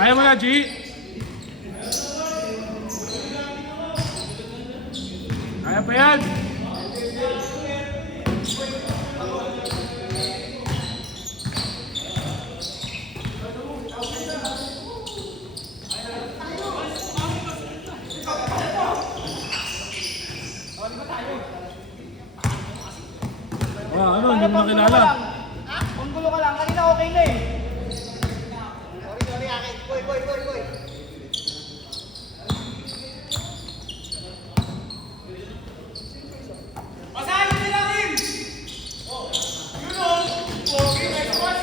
Kaya mo na, G. Kaya pa yan. Ano, hindi mo makilala. Kung gulo ka lang, kanina okay na eh. Sorry, akin. Boy. Basahin nila rin! Yun o! Okay, next one!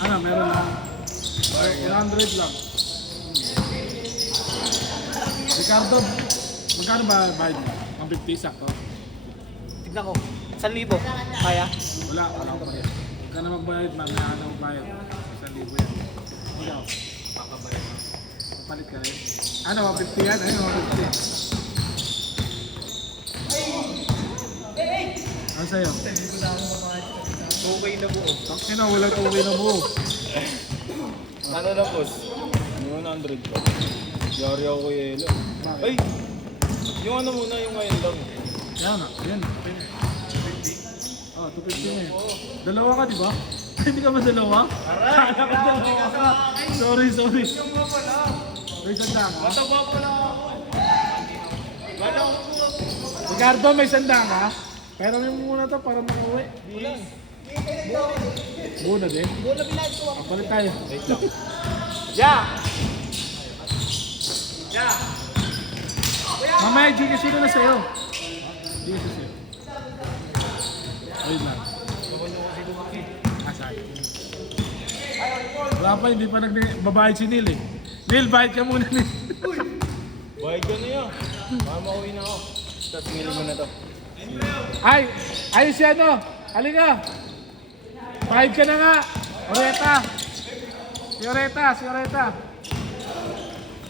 Ano, meron lang. 100 lang. Ricardo, magkano ba bayad mo? 150 sakto? Tignan ko. 1,000. Kaya? Wala ko pa rin. Huwag ka na magbayad, mamaya ka na magbayad. 1,000 yan. Ikaw, pakabayad mo. Papalit ka rin. Ano, 150 yan? Ayun, 150. Ano sa'yo? Okay na buo. Takin na, walang okay na buo. Ano na, boss? 100 pa. Yari ako kay Elo. Ay! Yung ano muna, yung ngayon lang. Yan na, yan. 250. Oh, 250 na yun. Dalawa ka, di ba? Hindi ka ba dalawa? Aray! Dalawa ka. Sorry. May sandang ka? Mataba pala ako. Wala ko. Ricardo, may sandang ka? Pero may muna to para makauwi. Muna din? Bola bilad ko. Palit tayo. Wait lang. Yeah! Mamaya, Gcash ko na sa'yo. Gcash sa'yo. Ayun lang. Asay. Wala pa, hindi pa nagbabayad si Neil eh. Neil, bayad ka muna, Neil. Bayad ko na yan. Baka makauwi na ako. Tapos ngilin mo na to. Ay! Ayos si ano! Halika! Bayad ka na nga! Si Oreta!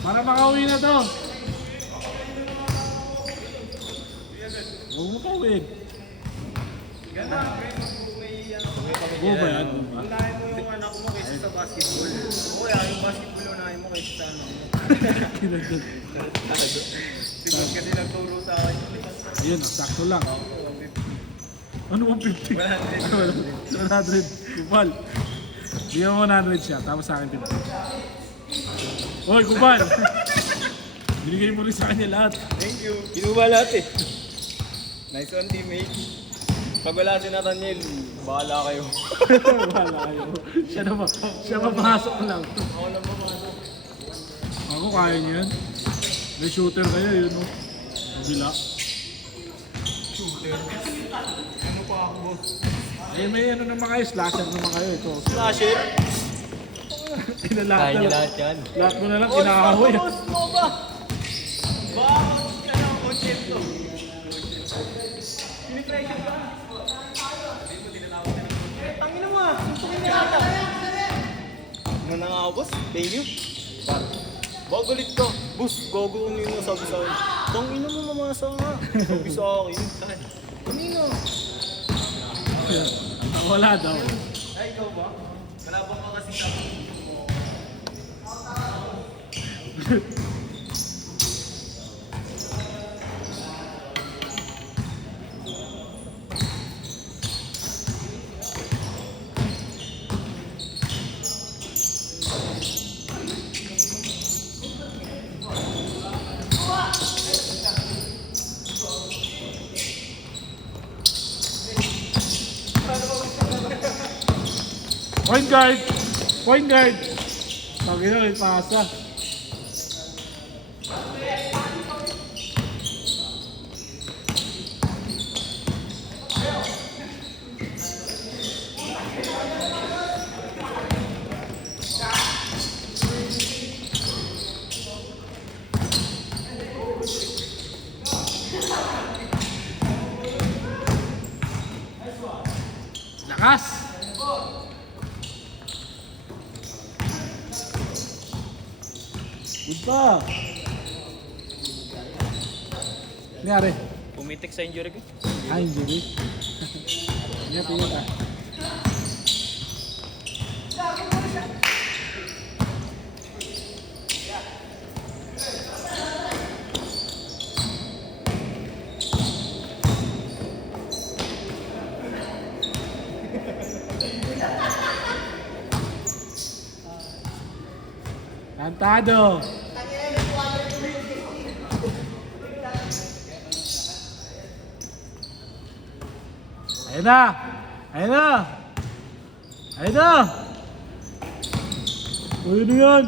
Para makauwi na to. Huwag mo kawin. Oo ba yan? Unahin mo yung anak mo kaysa sa basketball. Oo, yung basketball unahin mo kaysa sa ano. Siguro kasi nagturo sa akin. Ayun, sakto lang. Ano 150? 100. Kupal. Bigyan mo 100 siya, tapos sa akin 50. Hoy, Kupal! Binigay mo rin sa kanya lahat. Thank you. Kinuha lahat eh. Nice one, teammate. Pag wala si Nathaniel, bahala kayo. Wala kayo. Siya mapasok lang. Ako lang pumasok. Ako, kaya niya yan. May shooter kayo, yun o. Kabila. Shooter. Ano pa ako, boss? Eh, may ano naman kayo, slasher naman kayo. Ito. Slasher? Lahat na lang. lahat yan. Lahat mo na lang, kinakahoy. Boss, mo ba? Bakit ka ng konsepto? Pinipressure ka? Tangina mo ah! Suntukin niya ata! Ano na nga ako, boss? Thank you. Bagulit ka. Boss, gago ano yung nasabi sa akin. Tangina mo mamasa nga. Sabi sa akin. Kanina. Wala daw. Ay, ikaw ba? Kalabang ka kasi sa Point guard! Point guard! Sabi na, may pasa. Lakas! Good pa! Nangyari? Pumitik sa injury ko. Ay, injury. Ingat, ingat ah. Cantado! Ayun na! Ayun na! Ayun na! Uy, ano yan?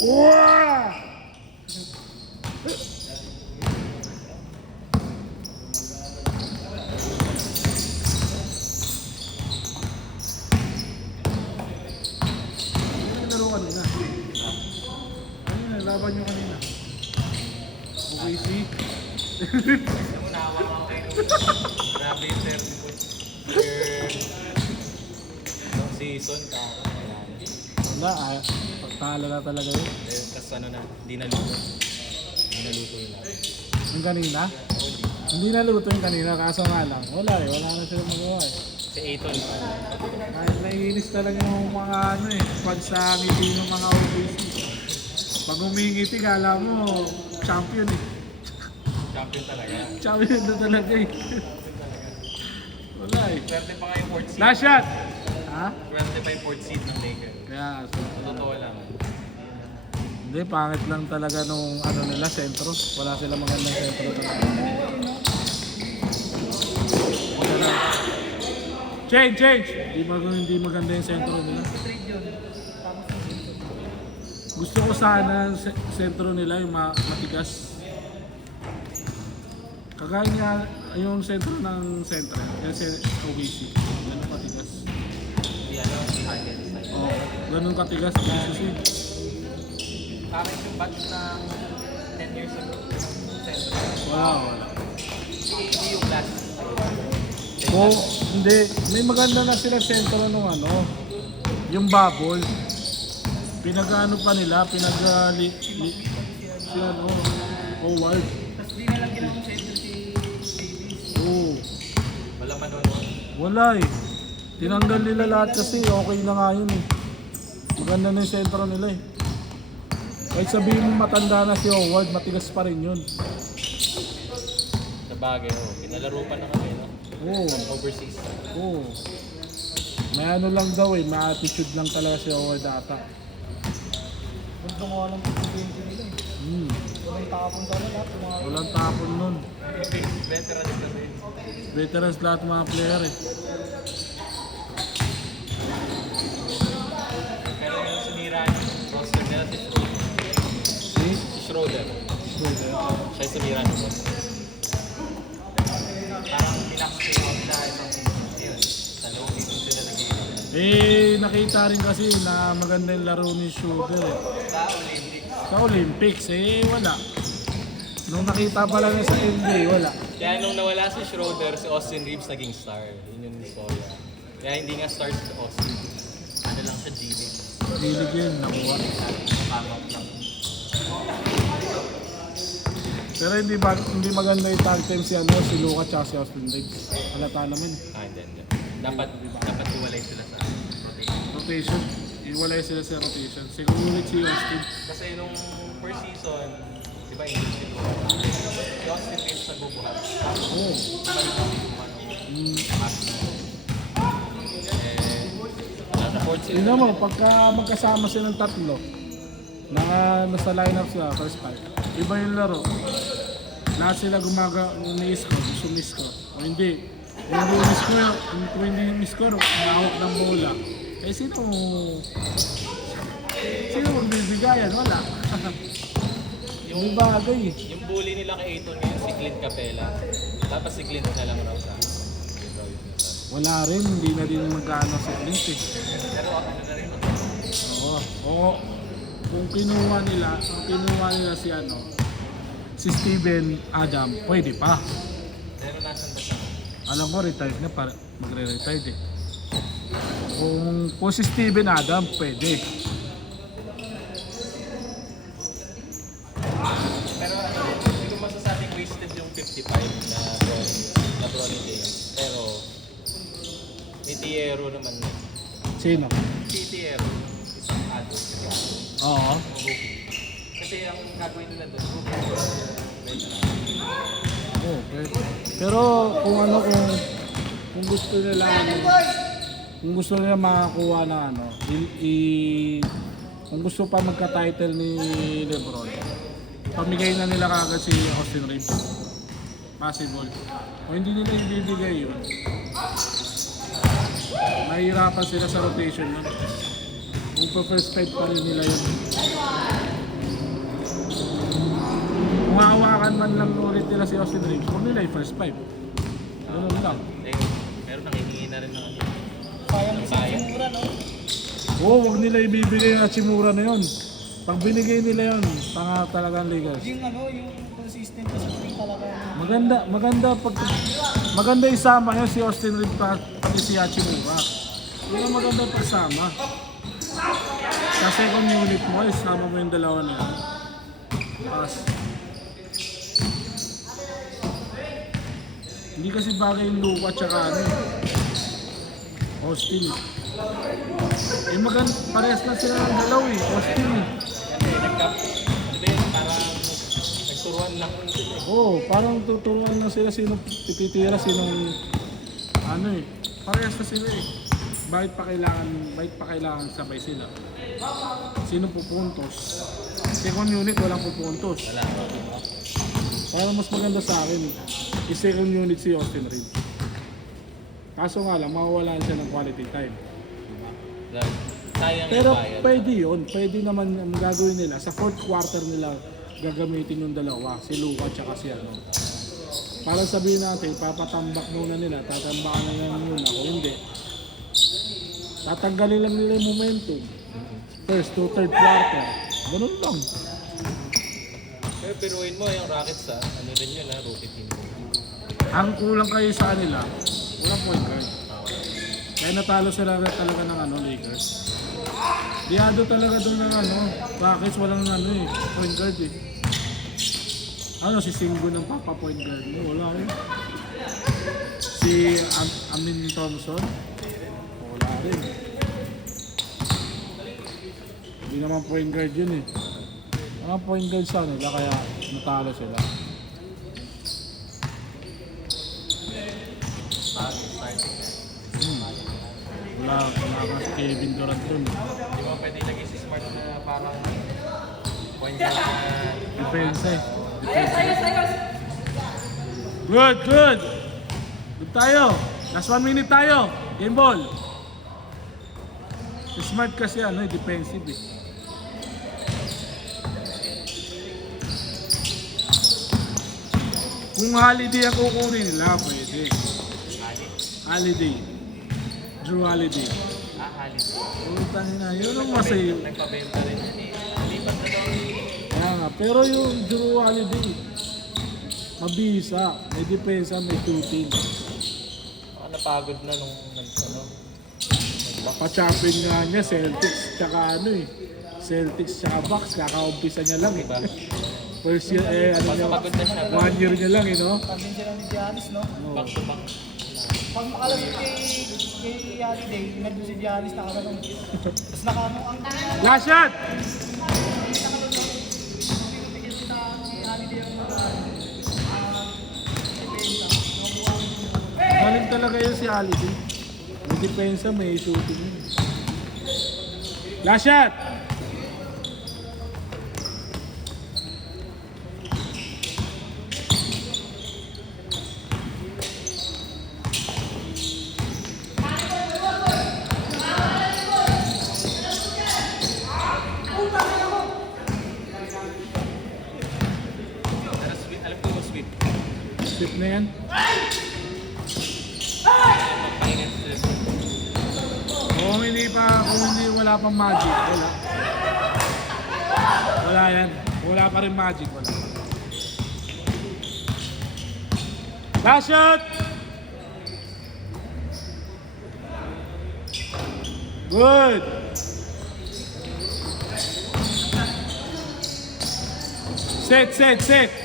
Wow! Ano yung laro kanina? Ano yung laban nyo kanina? Okay, see? Grabe yung third season ka. Wala, pagtalo na talaga yun. Kasi ano na, hindi naluto. Hindi naluto yung laban. Yung kanina? Hindi naluto yung kanina, kaso nga lang. Wala eh, wala na silang magawa eh. Si Aiton. Kahit naiinis talaga yung mga ano eh, pag sa ngiti ng mga OBC. Pag umingiti, kala mo, champion eh. Champion talaga. Champion na talaga eh. Wala eh. Swerte pa nga yung fourth seed. Last shot! Ha? Swerte pa yung fourth seed ng Lakers. Kaya, so, Totoo lang. hindi, pangit lang talaga nung ano nila, sentro. Wala sila magandang sentro talaga. Wala lang. Change! Hindi maganda yung sentro nila. Gusto ko sana sentro nila yung matigas. Kagaya nga yung sentro ng sentra, kasi OBC. Ganun katigas. Hindi ano, si Harden. Oo, ganun katigas OBC. Bakit yung batch ng 10 years ago? Central. Wala. Hindi yung last. Oo, hindi. May maganda na sila sentro nung ano, yung bubble. Pinag-ano pa nila, si ano, Howard. Tapos di na lang ginawang center si Davis. Oo, Wala manonood. wala eh. Tinanggal nila lahat kasi okay na nga yun eh. Maganda na yung sentro nila eh. Kahit sabihin mo matanda na si Howard, matigas pa rin yun. Sa bagay, pinalaro pa na kami, no? Oo, Overseas. oo. May ano lang daw eh, may attitude lang talaga si Howard ata. Gusto ko alam kung yung nila eh. Walang tapon sa lahat. Walang tapon nun. Veteran kasi. Veterans lahat mga player eh. Pero yung sinira yung roster nila si Schroeder. Siya yung sinira ng roster. Parang pinakasiwa nila itong yun. Sa loob dito sila nag-iinom. Eh, nakita rin kasi na maganda yung laro ni Shooter eh. Sa Olympics. Sa Olympics eh, wala. Nung nakita pa lang sa NBA, wala. Kaya nung nawala si Schroeder, si Austin Reeves naging star. Yun yung storya. Kaya hindi nga star si Austin. Ano lang siya, G-League. Hilig yun, nakuha. Pamap lang. Pero hindi maganda yung tag team si ano, si Luka tsaka si Austin Reeves. Halata naman eh. Hindi. Dapat iwalay sila sa rotation. Rotation. Iwalay sila sa rotation. Siguro ulit si Austin. Kasi nung first season, di ba, hindi si Luka. Si Austin Reeves nagbubuhat. Tapos, Oo. balik ang bubuhat. Fourth season. Tingnan mo, pagka magkasama silang tatlo, nasa lineup sila, first five, iba yung laro. Lahat sila umi-score, sumi-score. O hindi. Kung hindi umi-score, umahok ng bola. Eh sino magbibigayan? Wala. Yung bagay eh. Yung bully nila kay Aiton ngayon, si Clint Capela. Tapos si Clint na lang raw sa Wala rin, hindi na din magkano sa elite eh. Oo, oo. Kung kinuha nila si si Steven Adam, pwede pa. Pero nasan ba siya? Alam ko, retired na, magre-retired eh. Kung si Steven Adam, pwede. Pero hindi ko masasabing wasted yung 55 na Bronny James. Pero may Tiero naman. Sino? Si Tiero, isang adult. Oo. Rookie. Kasi ang gagawin nila doon, rookie. Oo, pwede. Pero kung gusto nila kung gusto nila makakuha ng kung gusto pa magka-title ni LeBron, pamigay na nila kagad si Austin Reeves. Possible. Kung hindi nila ibibigay yun, mahirapan sila sa rotation nun. Kung pa-first fight pa rin nila yun. Kung hawakan man lang ulit nila si Austin Reeves, kung nila yung first fight. Ganun lang. Pero nakihingi na rin ng Sayang si Hachimura, no? Oo, huwag nila ibibigay ang Hachimura na yun. Pag binigay nila yun, tanga talagang Lakers. Yung consistent sa spring talaga. Maganda isama yun si Austin Reeves pati si Hachimura. Yun ang maganda pagsama. Sa second unit mo, isama mo yung dalawa na yun. Hindi kasi bagay yung Luka at saka Austin. Parehas lang sila ng dalaw eh, Austin eh. parang nagturuan lang. Oo, parang tuturuan lang sila sino titira, sinong parehas na sila eh. Bakit pa kailangan sabay sila? Sino pupuntos? Second unit walang pupuntos. Wala. Parang mas maganda sa akin, second unit si Austin Reeves. Kaso nga lang, mawawalan siya ng quality time. Sayang Pero yung bayad. pwede yun, pwede naman ang gagawin nila. Sa fourth quarter nila gagamitin yung dalawa, si Luka at saka si Para sabihin natin, papatambak muna nila, tatambakan na lang muna. Kung hindi, tatanggalin lang nila yung momentum. First to third quarter. Ganun lang. Pero piruin mo yung Rockets rin yun rookie team. Ang kulang kayo sa kanila, walang point guard. Kaya natalo sila talaga ng Lakers. Diado talaga doon ng Rockets, walang point guard eh. Si Singo ng papa point guard mo, wala rin. Si Amin Thompson, wala rin. Hindi naman point guard yun eh. Mga point guard sa nila kaya natalo sila. Wala ka si Kevin Durant dun. Di ba pwede lagay si Smart na parang point guard na Depensa eh. Good, good! Good tayo. Last 1 minute tayo. Game ball. Smart kasi defensive eh. Kung Holiday ang kukunin nila, pwede. Holiday. Drew Holiday. Halis. Utangin na, yun ang masaya. Nagpabenta rin yan eh. Lipat na daw. Kaya nga, pero yung Drew Holiday, mabisa, may depensa, may shooting. Napagod na nung Pa-champion nga niya, Celtics, tsaka Celtics tsaka Bucks, kakaumpisa niya lang eh. First year, Pagod na siya. 1 year niya lang eh, no? Pagin sila ni Giannis, no? Back to back. Pag makalasip kay Holiday, nandun si Giannis nakaganong. Tapos nakanong ang Last shot! Galing talaga yun si Holiday. May depensa, may shooting yun. Last shot! Pero sweet, alam ko yung sweet. Sweep na yan. Magpahinga wala pang magic. Wala. Wala yan. Wala pa rin magic. Wala. Last shot! Good! Set, set, set!